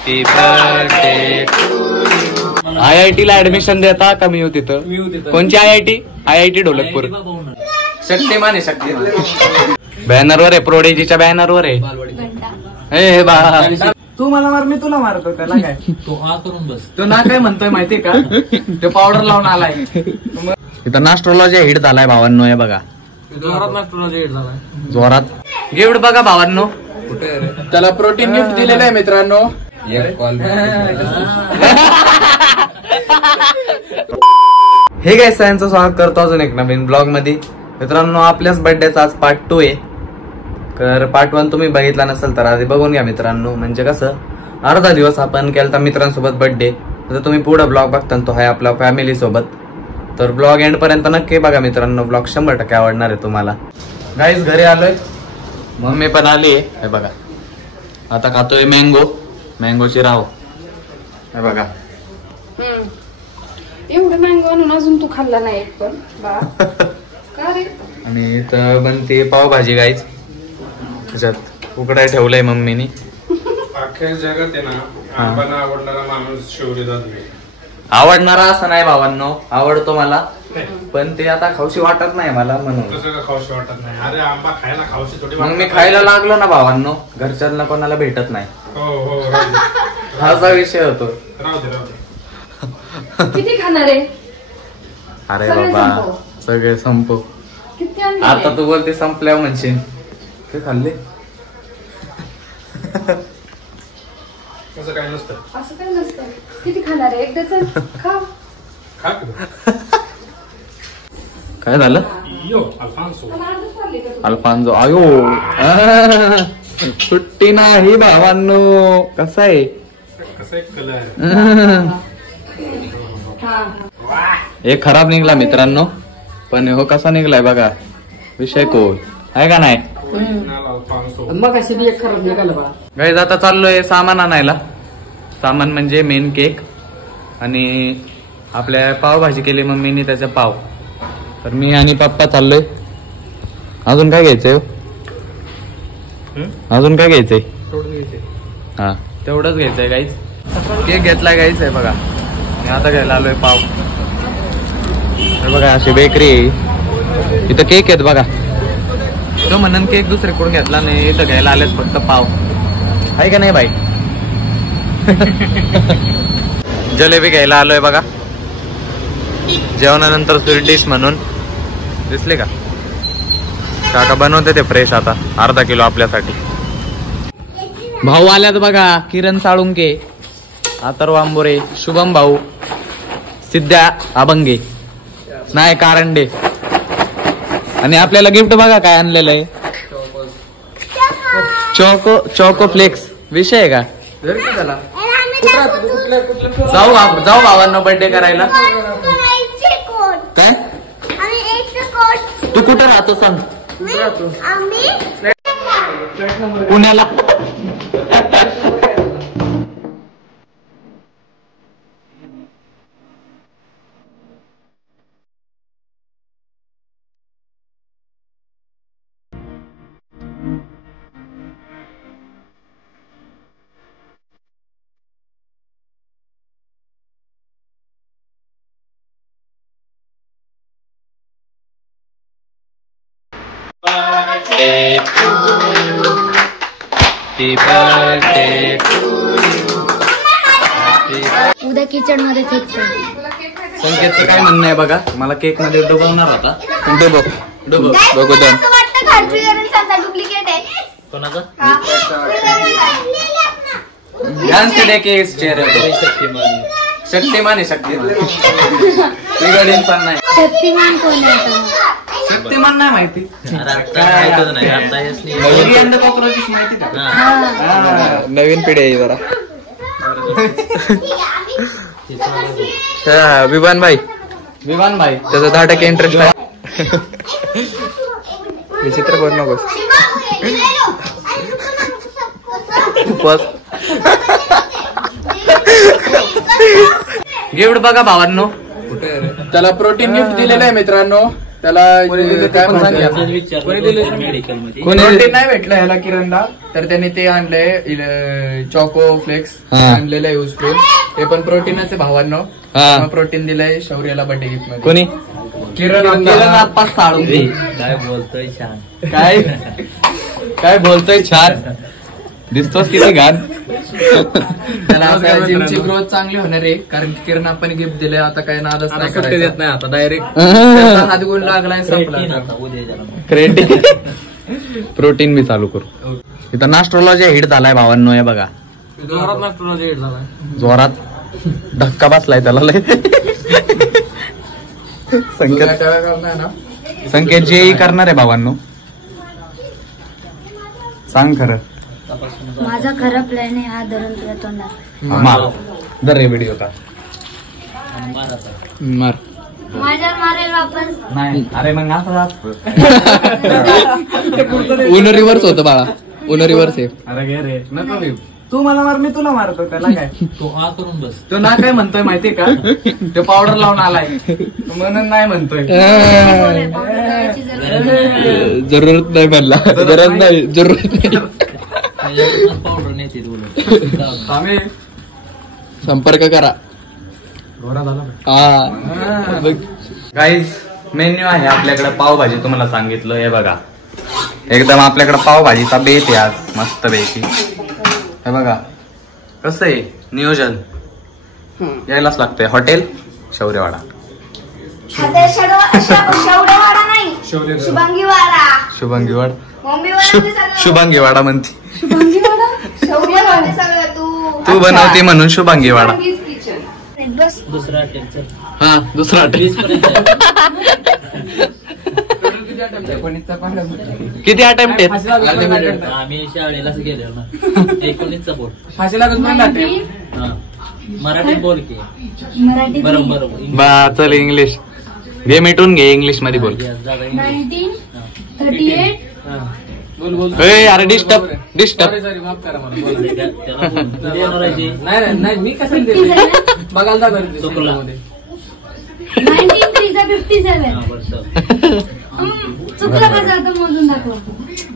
Happy birthday. IIT ला admission देता का मी तिथं? कोणची IIT ढोलकपूर. शक्तिमान आहे शक्तिमान. बॅनरवर आहे, प्रोडेजीच्या बॅनरवर आहे. तू मला मार, मी तुला मारतो. त्याला काय तू हा करून बस. तो ना काय म्हणतोय माहितीये का, तो पावडर लावून आलाय. इथं नास्ट्रोलॉजी हिट झालाय भावांनो. हे बघा जोरात नास्ट्रोलॉजी हिट झालाय जोरात. गिफ्ट बघा भावांनो. त्याला प्रोटीन गिफ्ट दिलेलं आहे मित्रांनो. हे गाइस, सगळ्यांचं स्वागत करतो अजून एक नवीन ब्लॉग मध्ये. मित्रांनो, आपल्याच बर्थडेचा आज पार्ट 2 आहे. तर पार्ट 1 तुम्ही बघितला नसेल तर आधी बघून घ्या मित्रांनो. म्हणजे कसं अर्धा दिवस आपण केलता मित्रांसोबत बर्थडे. तर तुम्ही पुढे ब्लॉग बघता तो आहे आपल्या फॅमिली सोबत. तर ब्लॉग एंड पर्यंत नक्की बघा मित्रांनो. ब्लॉग 100% आवडणार आहे तुम्हाला. गाईस, घरी आलोय, मम्मी पण आली आहे. हे बघा, आता खातोय मँगोची राव. हे बघा, एवढं मँगो आणून अजून तू खाल्ला नाही पण का रे. आणि इथं बनते पावभाजी गाईच. त्याच्यात उकडाय ठेवलंय मम्मीनी. अख्ख्या जगात आहे ना आंबाला आवडणारा माणूस शौर्य जाधव. आवडणारा असं नाही भावांनो, आवडतो मला, पण ते आता खाऊशी वाटत नाही मला म्हणून. कसं का खाऊशी वाटत नाही? अरे आंबा खायला खाऊशी थोडी. मग मी खायला लागलो ना भावांनो, घरच्यांना कोणाला भेटत नाही. हो हाचा विषय होतो. राहू दे. किती खाणार आहे? अरे बाबा, सगळे संपव. किती आणले? आता तू बोलते संपल्यावर म्हणशील ते खाल्ले. असं काय नसतं. असं काय नसतं. किती खाणार आहे? एकदाच खा. खा काय झालं? अल्फान्सो. आयो सुट्टी नाही भावांनो. कसा आहे? एक खराब निघला मित्रांनो, पण हो कसा निघलाय बघा. विषय कोण आहे का नाही. मग अशी एक खराब निघाला बघा. गाईज, आता चाललोय सामान आणायला. सामान म्हणजे मेन केक आणि आपल्या पावभाजी केली मम्मीनी, त्याचा पाव. तर मी आणि पप्पा चाललोय. अजून काय घ्यायचंय? अजून काय घ्यायचंय? हा, तेवढंच घ्यायचंय गाईज. केक घेतलाय गाईज. आहे बघा, मी आता घ्यायला आलोय पाव. बघा, अशी बेकरी इथं केक आहेत बघा. तो म्हणून केक दुसरीकडून घेतला नाही, इथं घ्यायला आलेत फक्त पाव. आहे का नाही बाई? जलेबी घ्यायला आलोय बघा, जेवणानंतर स्वीट डिश म्हणून. दिसले का? काका बनवते ते फ्रेश आता अर्धा किलो आपल्यासाठी. भाऊ आल्यात बघा, किरण साळुंके, अथर्व आंबोरे, शुभम भाऊ, सिद्ध्या अभंगे, नाही कारंडे. आणि आपल्याला गिफ्ट बघा काय आणलेलं आहे. Choco flakes. विषय आहे का? जाऊ भावांना बर्थडे करायला. काय तू कुठे राहतो सांग? पुण्याला. उद्या किचन मध्ये केक. संकेतचं काय म्हणणं आहे बघा. मला केक मध्ये डुबवणार होता. बघू कोणाचा शक्तिमान आहे शक्तिमान. नाही शक्तिमान कोण आहे? शक्तिमान नाही माहिती. नवीन पिढी आहे जरा. विवान भाई त्याचा 10% इंटरेस्ट आहे. विचित्र बोल नकोस. गिफ्ट बघा भावांनो. त्याला प्रोटीन गिफ्ट दिलेलं आहे मित्रांनो. त्याला काय प्रोटीन नाही भेटलं ह्याला किरणला, तर त्याने ते आणलंय चॉको फ्लेक्स आणलेलं आहे युजफुल. ते पण प्रोटीनच आहे भावांनो. प्रोटीन दिलंय शौर्याला बर्थडे गिफ्ट मध्ये. कोणी? किरण आप्पा साळून. काय बोलतोय छान, काय बोलतोय छान, दिसतोस किती घाण. त्याला जिमची ग्रोथ चांगली होणार आहे, कारण किरण आपण गिफ्ट दिले. आता काय नादच नाही देत नाही, आता डायरेक्ट हात गुण लागलाय. प्रोटीन मी चालू करू. इथं नास्ट्रोलॉजी हिट झालाय भावांनो. हे बघा जोरात नास्ट्रोलॉजी हिट झालाय, जोरात धक्का बसलाय त्याला लय. संकेत जे करणार आहे भावांनो, सांग खरं. माझा खरा प्लॅन आहे हा धरून तुला तोंडात मार. जर रे व्हिडिओ का मार. माझ्या मारेल वापस नाही. अरे मग असं उन रिव्हर्स होतं बाळा, उन रिव्हर्स आहे. अरे गे रे नको, तू मला मार मी तुला मारतो. त्याला काय तो हा करून बस. तो ना काय म्हणतोय माहितीये का, तो पावडर लावून आलाय म्हणून नाही म्हणतोय. जरूरत नाही म्हणला, गरज नाही, जरूरत नाही. पावडर नेते संपर्क करा. गाईज मेन्यू आहे आपल्याकडे पावभाजी. तुम्हाला सांगितलं हे बघा, एकदम आपल्याकडे पावभाजीचा बेत आहे आज मस्त पैकी. हे बघा कसं आहे नियोजन, यायलाच लागतंय. हॉटेल शौर्यवाडा. शौर्यवाडा नाही, शुभांगीवाडा. शुभांगीवाडा म्हणते. तू बनवते म्हणून शुभांगीवाडा. दुसरा अटेम्प्ट. हा दुसरा अटेम्प्ट. किती अटेम्प्ट आहेत? आम्ही शाळेलाच गेलो ना. 19चा बोल. मराठी बोल की. मराठी बरोबर बा चल इंग्लिश घे, मिटून घे इंग्लिश मध्ये बोल. 1938. अरे डिस्टर्ब. नाही मी कसं बघायला 1957. चुकलं कसं आता मोजून दाखवा.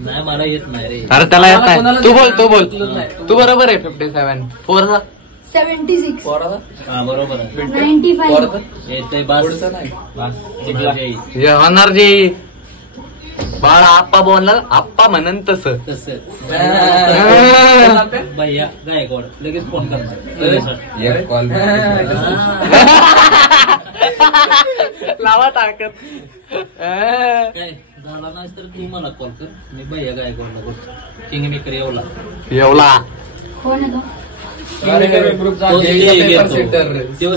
नाही मला येत नाही रे. अरे त्याला येत नाही. तू बोल तू बरोबर आहे. 57 4 76. हा बरोबर आहे. 95. येतंय बास. होणार जी बाळा. आप्पा बोलला, आप्पा म्हणन तसं. भैया गायकवाड लगेच फोन करणार. लावा टाकत. काय झाला नाही तर तू मला कॉल कर. मी भैया गायकवाडला बोलतो. किंग मेकर येवला कोण आहे तो?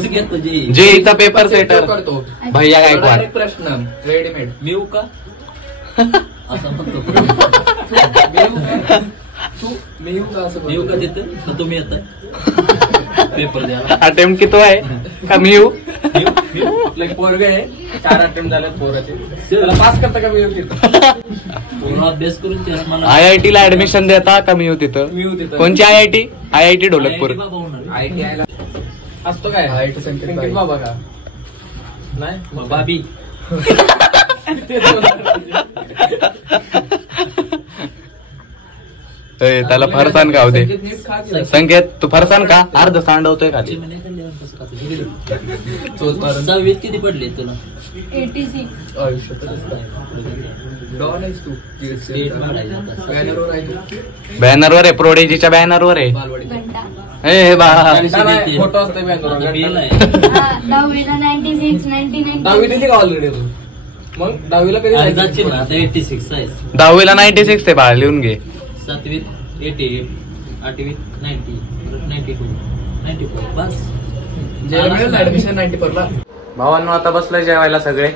घेतो जे इथं पेपर सेटर करतो भैया गायकवाड. प्रश्न रेडीमेड मिळू का असं म्हणतो. मिळू का तिथं तुम्ही येत पेपर द्यायला. अटेम्प्ट किती आहे का मी येऊ? आपलं पोरग आहे. 4 अटेम्प्ट झाले पोराचे. त्याला पास करता का मी पूर्ण अभ्यास करून ते मला IIT ला ऍडमिशन देता का मी येऊ तिथं? कोणची IIT ढोलकपूर. IIT असतो काय IIT संकेत बाबा का नाही बाबी. त्याला फरसान का होते संकेत. तू फरसान का अर्ध सांडवतोय खाली. 6वीत किती पडले तुला? 86. बॅनरवर आहे, प्रोडेजीच्या बॅनरवर आहे. हे बा फोटो असतो बॅनरवर. 10वीला 96, 99. 10वी दिली का ऑलरेडी तू? मग 10वीला कधी जायचं? आता 86 आहे. 10वीला 96 आहे बा, लिहून घे. 7वीत 88, 8वीत 90, 92, 94 बस. ऍडमिशन 94 ला. भावांनो आता बसलोय जेवायला सगळे.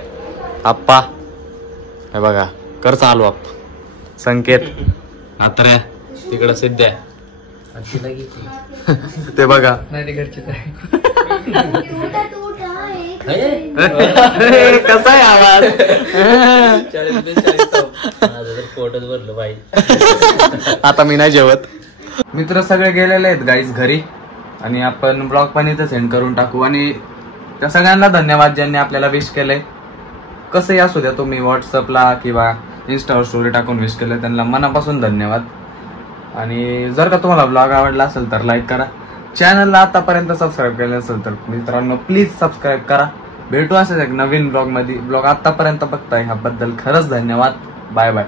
आप्पा हे बघा कर चालू. आप्पा संकेत आत्र्या तिकडं सिद्ध आहे. ते बघा कसा आहे आवाज. पोटच भरलं बाई. आता मी नाही जेवत. मित्र सगळे गेलेले आहेत गाईज घरी, आणि आपण ब्लॉग पण इथं सेंड करून टाकू. आणि त्या सगळ्यांना धन्यवाद ज्यांनी आपल्याला विश केलंय. कसंही असू द्या, तुम्ही व्हॉट्सअपला किंवा इंस्टावर स्टोरी टाकून विश केलं त्यांना मनापासून धन्यवाद. आणि जर का तुम्हाला ब्लॉग आवडला असेल तर लाईक करा. चॅनलला आतापर्यंत सबस्क्राईब केलं असेल तर मित्रांनो प्लीज सबस्क्राईब करा. भेटू असेच एक नवीन ब्लॉग मध्ये. ब्लॉग आतापर्यंत बघताय ह्याबद्दल खरंच धन्यवाद. Bye bye.